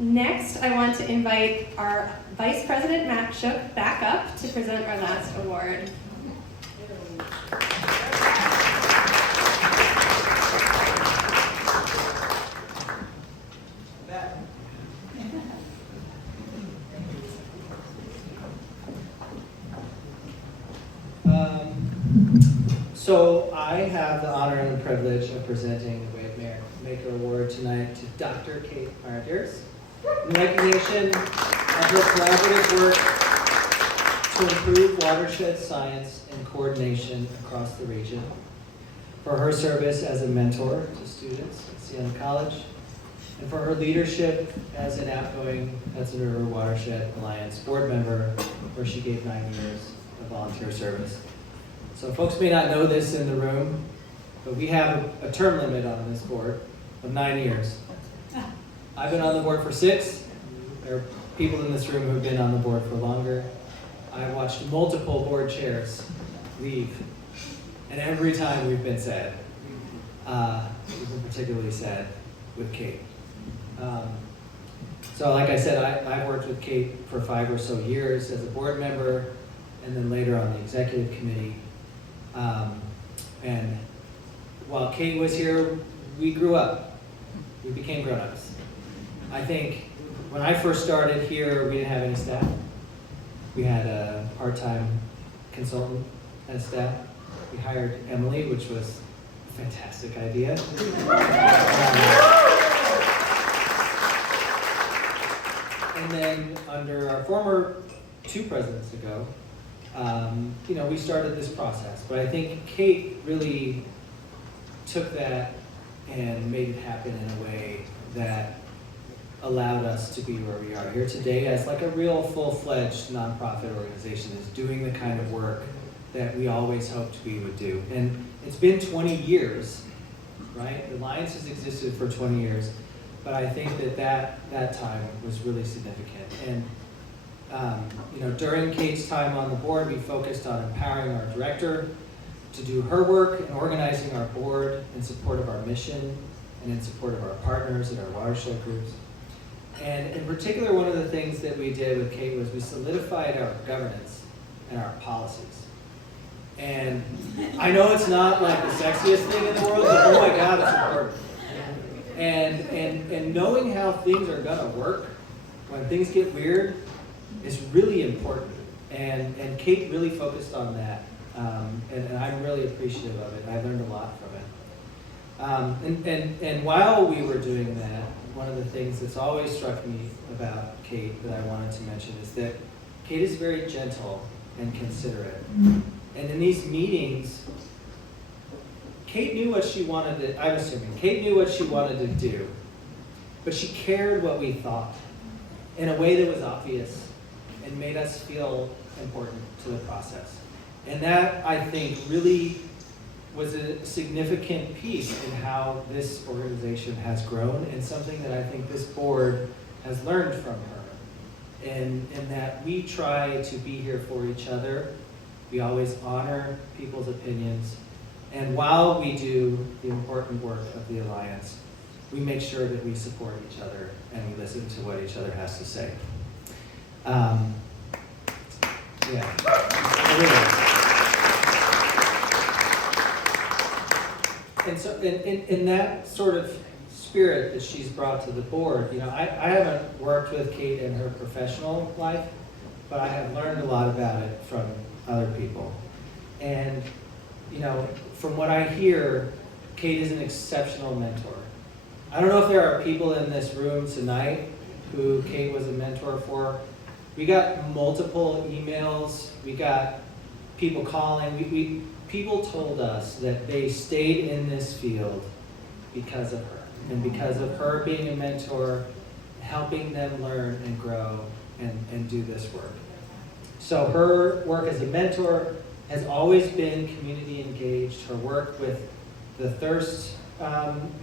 Next, I want to invite our Vice President, Matt Shook, back up to present our last award. So I have the honor and the privilege of presenting the WaveMaker Award tonight to Dr. Kate Meierdiercks in recognition of her collaborative work to improve watershed science and coordination across the region, for her service as a mentor to students at Siena College, and for her leadership as an outgoing Hudson River Watershed Alliance board member, where she gave 9 years of volunteer service. So folks may not know this in the room, but we have a term limit on this board of 9 years. I've been on the board for 6. There are people in this room who've been on the board for longer. I've watched multiple board chairs leave, and every time we've been sad. We've been particularly sad with Kate. So like I said, I've worked with Kate for 5 or so years as a board member, and then later on the executive committee. And while Kate was here, we grew up. We became grown-ups. I think when I first started here, we didn't have any staff. We had a part-time consultant as staff. We hired Emily, which was a fantastic idea. And then under our former 2 presidents ago, we started this process. But I think Kate really took that and made it happen in a way that allowed us to be where we are here today as like a real full-fledged nonprofit organization is doing the kind of work that we always hoped we would do. And it's been 20 years, right? The Alliance has existed for 20 years, but I think that time was really significant. And during Kate's time on the board, we focused on empowering our director to do her work and organizing our board in support of our mission and in support of our partners and our watershed groups. And in particular, one of the things that we did with Kate was we solidified our governance and our policies. And I know it's not like the sexiest thing in the world, but oh my God, it's important. And knowing how things are gonna work when things get weird is really important. And Kate really focused on that. And I'm really appreciative of it. I learned a lot from it. And while we were doing that, one of the things that's always struck me about Kate that I wanted to mention is that Kate is very gentle and considerate. And in these meetings, Kate knew what she wanted to, I'm assuming, Kate knew what she wanted to do, but she cared what we thought in a way that was obvious and made us feel important to the process. And that, I think, really was a significant piece in how this organization has grown and something that I think this board has learned from her. And that we try to be here for each other. We always honor people's opinions. And while we do the important work of the Alliance, we make sure that we support each other and we listen to what each other has to say. And so in that sort of spirit that she's brought to the board, I haven't worked with Kate in her professional life, but I have learned a lot about it from other people. And, from what I hear, Kate is an exceptional mentor. I don't know if there are people in this room tonight who Kate was a mentor for. We got multiple emails. We got people calling. People told us that they stayed in this field because of her, and because of her being a mentor, helping them learn and grow and do this work. So her work as a mentor has always been community engaged. Her work with the Thirst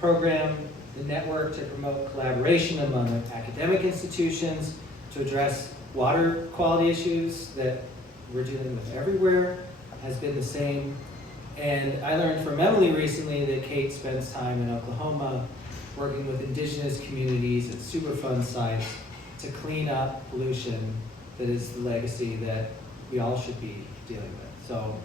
program, the network to promote collaboration among academic institutions to address water quality issues that we're dealing with everywhere, has been the same. And I learned from Emily recently that Kate spends time in Oklahoma working with indigenous communities at Superfund sites to clean up pollution that is the legacy that we all should be dealing with. So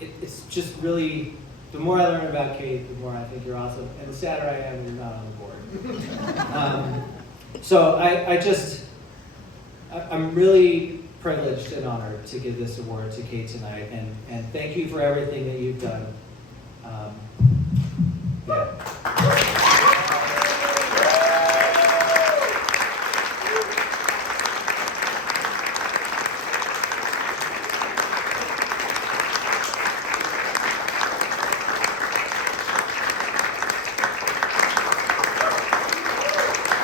it's just really, the more I learn about Kate, the more I think you're awesome, and the sadder I am you're not on the board. So I'm really privileged and honored to give this award to Kate tonight, and thank you for everything that you've done. Yeah.